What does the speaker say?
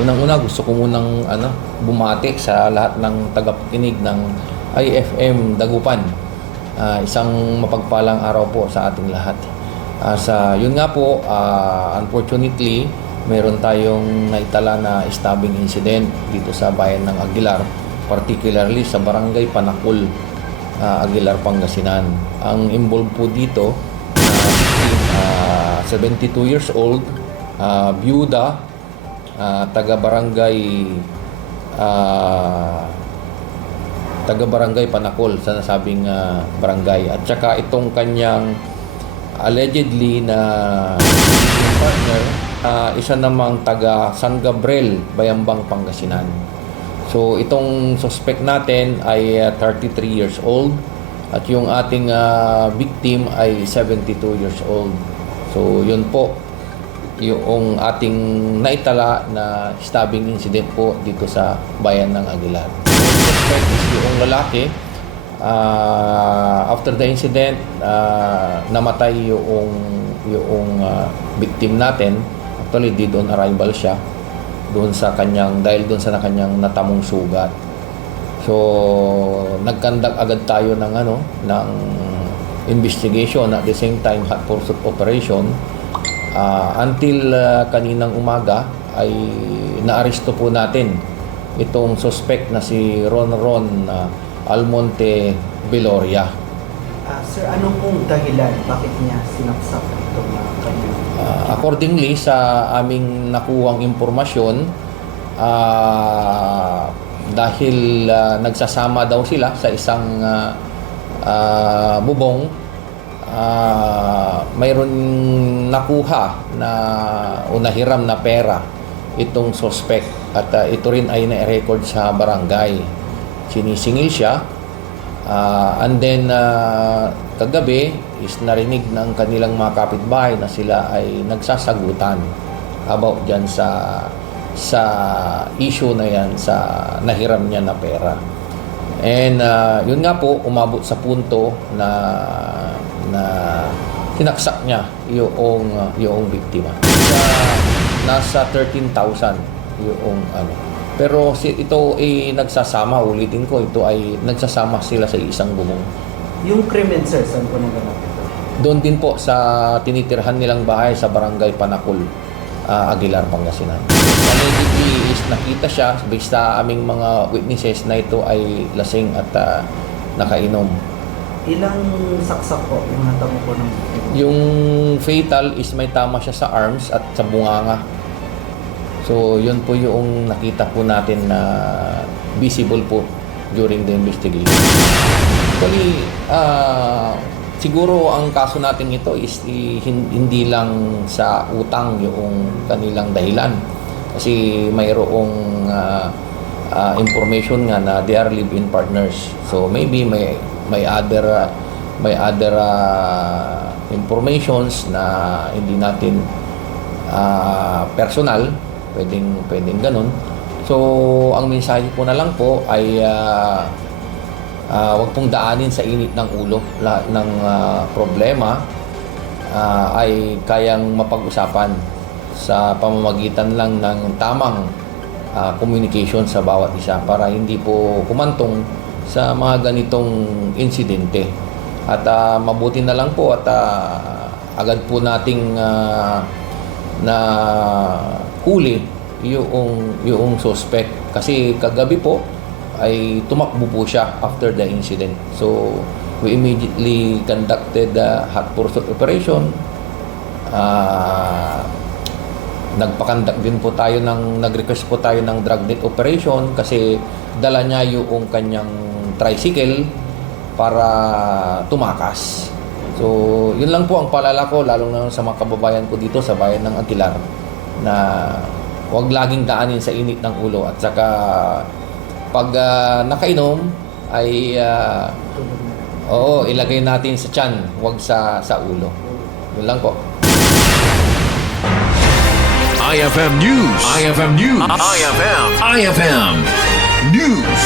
Unang-una, gusto ko munang bumati sa lahat ng tagapakinig ng IFM Dagupan. Isang mapagpalang araw po sa ating lahat. Yun nga po, unfortunately, meron tayong naitala na stabbing incident dito sa bayan ng Aguilar, particularly sa Barangay Panakul, Aguilar, Pangasinan. Ang involved po dito, 72 years old, byuda, taga-barangay Panakol sa nasabing barangay. At saka itong kanyang allegedly na partner, isa namang taga San Gabriel, Bayambang, Pangasinan. So itong suspect natin ay 33 years old at yung ating victim ay 72 years old. So yun po yung ating naitala na stabbing incident po dito sa bayan ng Aguilar. Suspect is yung lalaki. After the incident, namatay yung victim natin. Actually, dead on arrival siya dahil doon sa kanyang natamong sugat. So, nagkandak agad tayo ng investigation, at the same time hot pursuit operation. Until kaninang umaga ay naaresto po natin itong suspect na si Ron Almonte Viloria. Sir, anong pong dahilan bakit niya sinaksak itong kanyang? Accordingly sa aming nakuhang impormasyon, dahil nagsasama daw sila sa isang bubong, mayroon nakuha na nahiram na pera itong suspect at ito rin ay na-record sa barangay. Sinisingil siya, and then kagabi is narinig ng kanilang mga kapitbahay na sila ay nagsasagutan about dyan sa issue na yan, sa nahiram niya na pera. And yun nga po, umabot sa punto na sinaksak niya yung biktima. Nasa 13,000 yung Pero ito ay nagsasama, ulitin ko, ito ay nagsasama sila sa isang bubong. Yung krimen, sir, saan po naganap ito? Doon din po sa tinitirhan nilang bahay sa Barangay Panakul, Aguilar, Pangasinan. Allegedly is nakita siya based sa aming mga witnesses na ito ay lasing at nakainom. Ilang saksak po yung natamo po ng victim? Yung fatal is may tama siya sa arms at sa bunganga. So yun po yung nakita po natin na visible po during the investigation. Actually, siguro ang kaso natin ito is hindi lang sa utang yung kanilang dahilan. Kasi mayroong information nga na they are live-in partners. So maybe may other informations na hindi natin personal, pwedeng ganun. So ang mensahe po na lang po ay wag pong daanin sa init ng ulo. Lahat ng problema ay kayang mapag-usapan sa pamamagitan lang ng tamang communication sa bawat isa para hindi po kumantong sa mga ganitong insidente. At mabuti na lang po at agad po nating na huli yung suspect. Kasi kagabi po ay tumakbo po siya after the incident. So we immediately conducted a hot pursuit operation. Nag-request po tayo ng dragnet operation kasi dala niya yung kanyang tricycle para tumakas. So, yun lang po ang paalala ko, lalo na sa mga kababayan ko dito sa bayan ng Aguilar, na huwag laging daanin sa init ng ulo. At saka, pag nakainom, ay ilagay natin sa tiyan, huwag sa ulo. Yun lang po. IFM News. IFM News. IFM News.